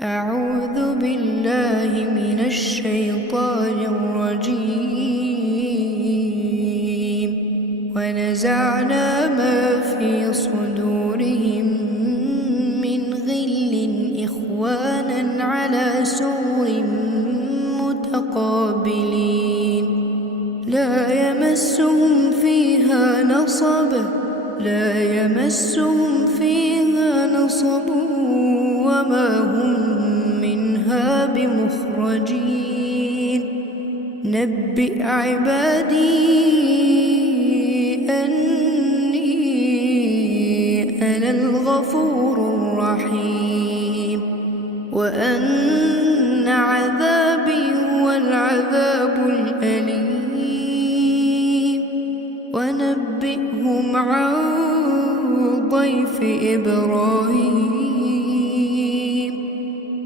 أعوذ بالله من الشيطان الرجيم. ونزعنا ما في صدورهم من غل إخوانا على سرر متقابلين لا يمسهم فيها نصب وما هم منها بمخرجين. نبئ عبادي أني أنا الغفور الرحيم وأن عذابي هو العذاب الأليم. ونبئهم عن ضيف إبراهيم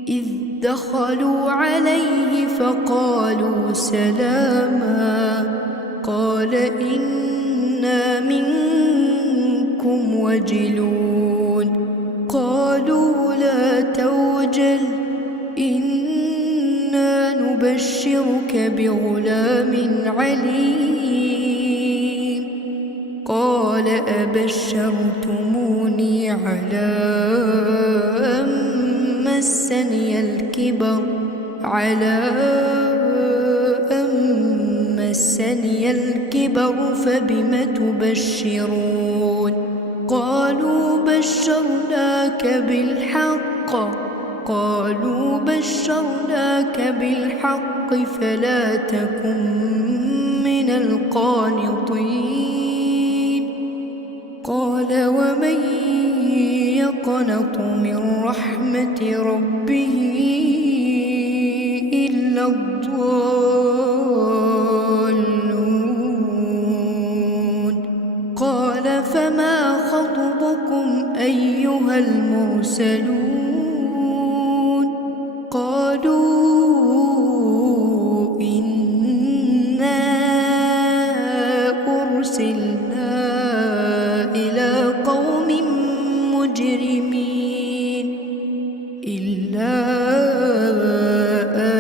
إذ دخلوا عليه فقالوا سلاما قال إنا منكم وجلون. قالوا لا توجل إنا نبشرك بغلام عليم. قال أبشرتموني على أن مسني الكبر فبم تبشرون. قالوا بشرناك بالحق فلا تكن من القانطين. قال ومن يقنط من رحمة ربه إلا الضالون. قال فما خطبكم أيها المرسلون؟ قالوا إنا أرسلنا إلى قوم مجرمين إلا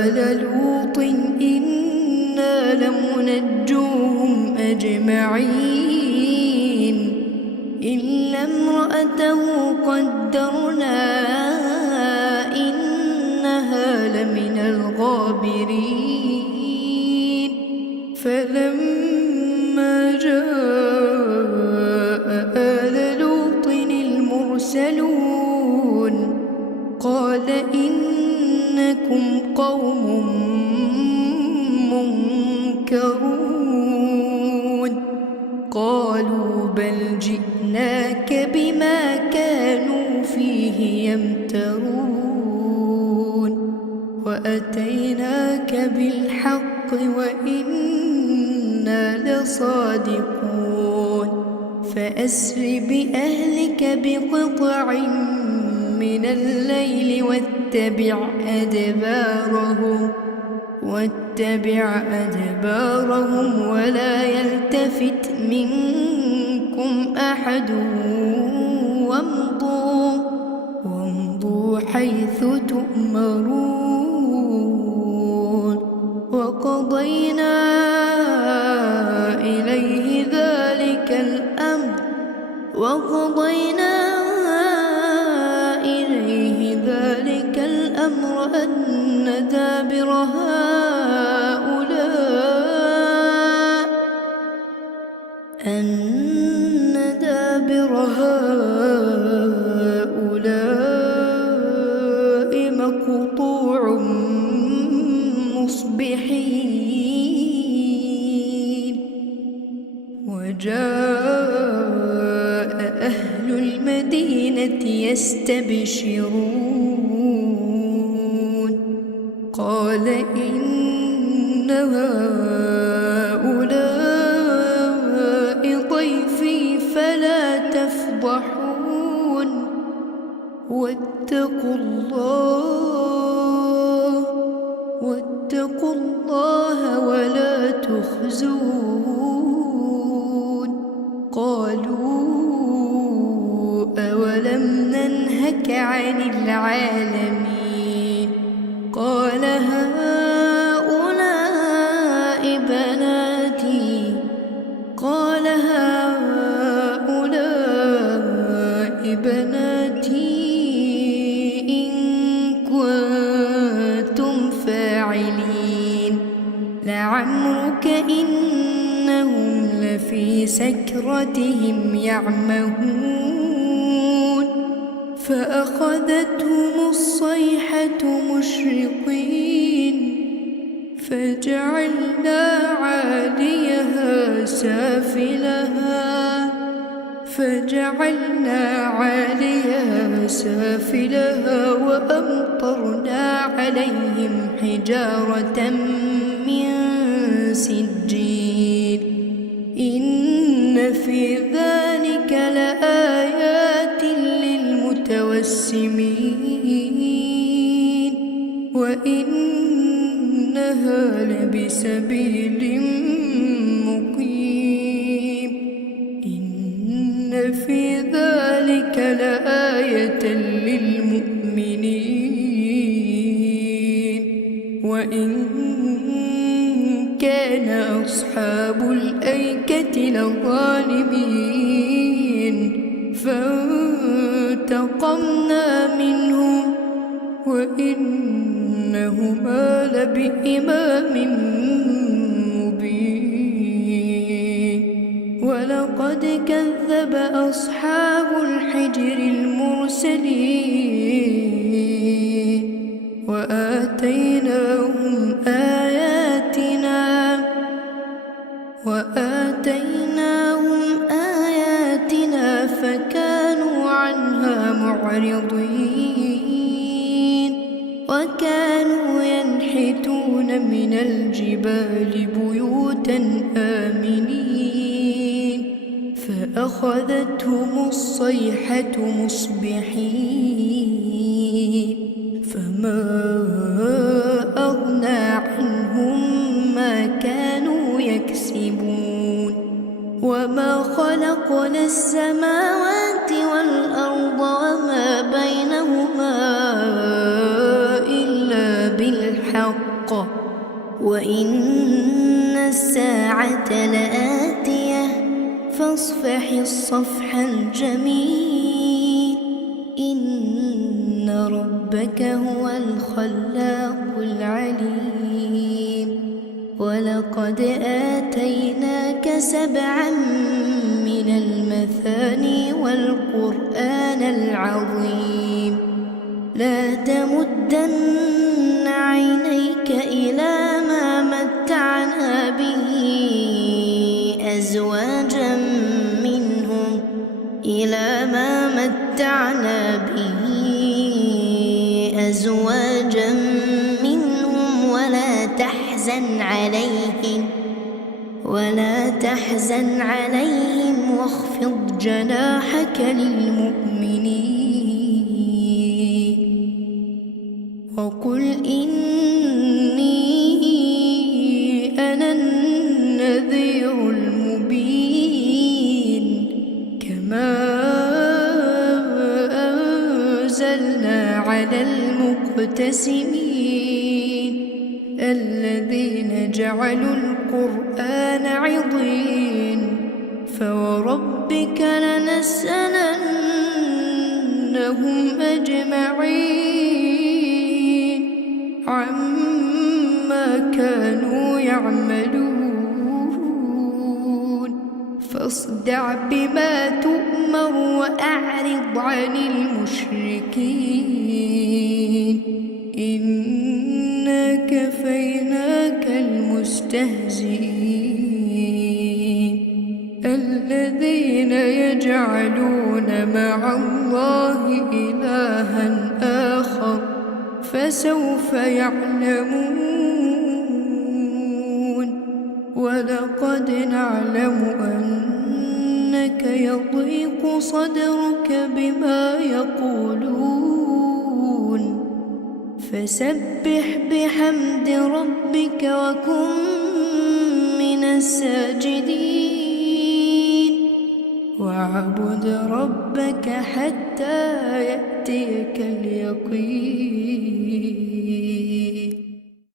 آل لوط إنا لمنجوهم أجمعين إلا امرأته قدرنا إنها لمن الغابرين. فلما جاء آل لوط المرسلون قال إنكم قوم منكرون. قالوا بل جئناك بما كانوا فيه يمترون وأتيناك بالحق وإنا لصادقون. فأسر بأهلك بقطع من الليل واتبع أدبارهم ولا يلتفت منكم أحد وامضوا حيث تؤمرون. وقضينا إليه ذلك الأمر أن دابر هؤلاء مقطوع مصبحين. وجاء أهل المدينة يستبشرون قال إن هؤلاء ضيفي فلا تفضحون واتقوا الله ولا تخزون. قالوا أولم ننهك عن العالمين في سكرتهم يعمهون فأخذتهم الصيحة مشرقين فجعلنا عاليها سافلها وأمطرنا عليهم حجارة من سجيل إن في ذلك لآيات للمتوسمين وإنها لبسبيل مقيم إن في ذلك لآية للمؤمنين وإن كان أصحاب الأيكة لظالمين فانتقمنا منهم وإنهما لبإمام مبين ولقد كذب أصحاب الحجر المرسلين وآتيناهم آياتنا فكانوا عنها معرضين وكانوا ينحتون من الجبال بيوتا آمنين فأخذتهم الصيحة مصبحين فما أغنى عنهم ما كانوا يكسبون وما خلقنا السماوات والأرض وما بينهما إلا بالحق وإن الساعة لآتية فاصفح الصفح الجميل إن ربك هو الخلاق العليم ولقد آتيناك 7 من المثاني والقرآن العظيم لا تمدن عينيك إلى ما متعنا به أزواجا منهم ولا تحزن عليهم واخفض جناحك للمؤمنين وقل إني أنا النذير المبين كما أنزلنا على المقتسمين الذين جعلوا القرآن عضين فوربك لنسألنهم أجمعين عما كانوا يعملون فاصدع بما تؤمر وأعرض عن المشركين إنا كفيناك المستهزئين الذين يجعلون مع الله إلها آخر فسوف يعلمون ولقد نعلم أنك يضيق صدرك بما يقولون فسبح بحمد ربك وكن من الساجدين واعبد ربك حتى يأتيك اليقين